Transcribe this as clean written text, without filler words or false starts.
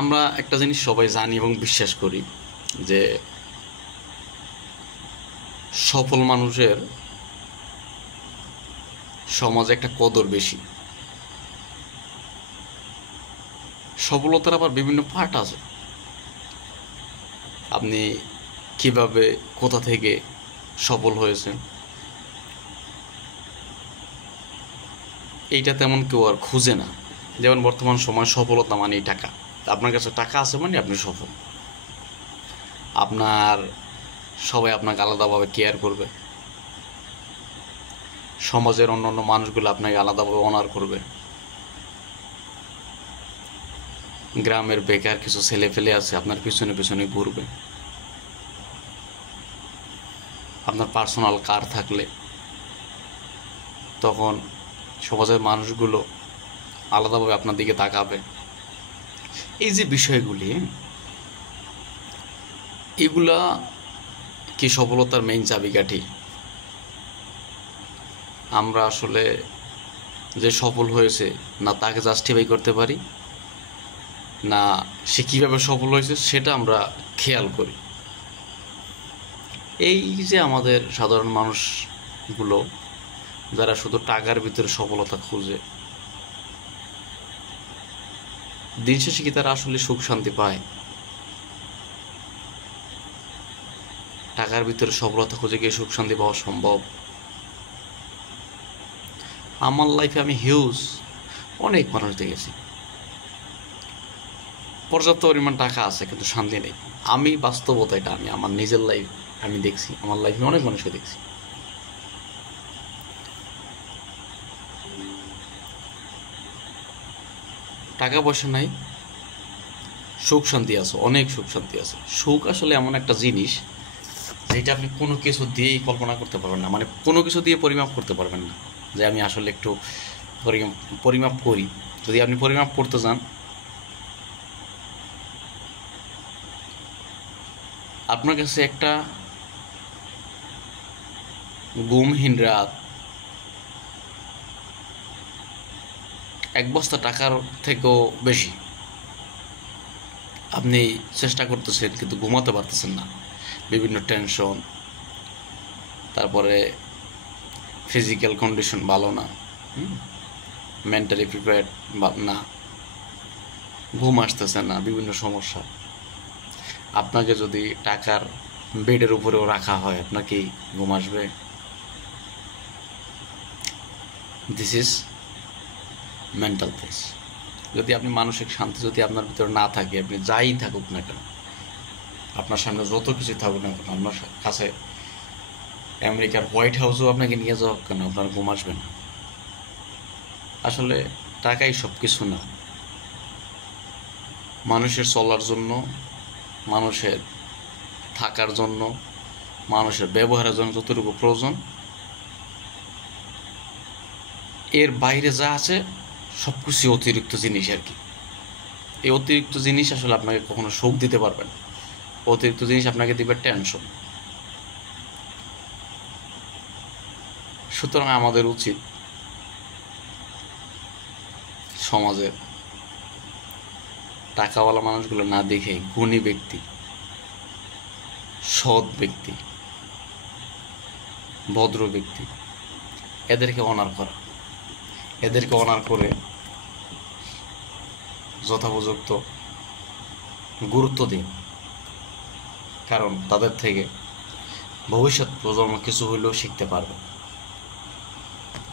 আমরা একটা জিনিস সবাই জানি এবং বিশ্বাস করি যে সফল মানুষের সমাজে একটা কদর বেশি। সফলতার আবার বিভিন্ন পার্ট আছে। আপনি কিভাবে কোথা থেকে সফল হয়েছেন এইটা তেমন কেউ আর খুঁজে না। যেমন বর্তমান সময় সফলতা মানেই টাকা। আপনার কাছে টাকা আছে মানে আপনি সফল। আপনার সবাই আপনাকে আলাদাভাবে কেয়ার করবে, সমাজের অন্য মানুষগুলো আপনাকে আলাদাভাবে অনার করবে। গ্রামের বেকার কিছু ছেলে ফেলে আছে আপনার পিছনে পিছনে ঘুরবে। আপনার পার্সোনাল কার থাকলে তখন সমাজের মানুষগুলো আলাদাভাবে আপনার দিকে তাকাবে। এই যে বিষয়গুলি, এগুলা কি সফলতার মেইন চাবিকাঠি? আমরা আসলে যে সফল হয়েছে না তাকে জাস্টিফাই করতে পারি, না সে কীভাবে সফল হয়েছে সেটা আমরা খেয়াল করি। এই যে আমাদের সাধারণ মানুষগুলো যারা শুধু টাকার ভিতরে সফলতা খুঁজে, দিন শেষে কি তারা আসলে সুখ শান্তি পায়? টাকার ভিতরে সফলতা খুঁজে গিয়ে সুখ শান্তি পাওয়া সম্ভব? আমার লাইফে আমি হিউজ অনেক মানুষ দেখেছি, পর্যাপ্ত পরিমাণ টাকা আছে কিন্তু শান্তি নেই। আমি বাস্তবতা, এটা আমি আমার নিজের লাইফ আমি দেখছি, আমার লাইফে অনেক মানুষকে দেখছি। টাকা পয়সা নাই, সুখ শান্তি আছে, অনেক সুখ শান্তি আছে। সুখ আসলে এমন একটা জিনিস যেটা আপনি কোনো কিছু দিয়েই কল্পনা করতে পারবেন না, মানে কোনো কিছু দিয়ে পরিমাপ করতে পারবেন না। যে আমি আসলে একটু পরিমাপ করি, যদি আপনি পরিমাপ করতে যান আপনার কাছে একটা ঘুমহীন রাত এক বস্তা টাকার থেকেও বেশি। আপনি চেষ্টা করতেছেন কিন্তু ঘুমাতে পারতেছেন না, বিভিন্ন টেনশন, তারপরে ফিজিক্যাল কন্ডিশন ভালো না, মেন্টালি প্রিপেয়ার্ড না, ঘুম আসতেছে না, বিভিন্ন সমস্যা। আপনাকে যদি টাকার বেডের উপরেও রাখা হয়, আপনাকে ঘুম আসবে? This is mental peace. যদি আপনি মানসিক শান্তি যদি আপনার ভিতরে না থাকে, আপনি যাই থাকুক না কেন, আপনার সামনে যত কিছু থাকুক না কেন, আপনার কাছে আমেরিকার হোয়াইট হাউসও আপনাকে নিয়ে যাওয়া কেন, আপনার ঘুম আসবে না। আসলে টাকাই সব কিছু না। মানুষের চলার জন্য, মানুষের থাকার জন্য, মানুষের ব্যবহারের জন্য যতটুকু প্রয়োজন, এর বাইরে যা আছে সব কিছু অতিরিক্ত জিনিস আর কি। এই অতিরিক্ত জিনিস আসলে আপনাকে কখনো সুখ দিতে পারবে না। অতিরিক্ত জিনিস আপনাকে দিবে টেনশন। সুতরাং আমাদের উচিত সমাজের টাকাওয়ালা মানুষগুলো না দেখে গুণী ব্যক্তি, সৎ ব্যক্তি, ভদ্র ব্যক্তি, এদেরকে অনার করা, এদেরকে অনার করে যথোপযুক্ত গুরুত্ব দিন। কারণ তাদের থেকে ভবিষ্যৎ প্রজন্ম কিছু হইলেও শিখতে পারবে।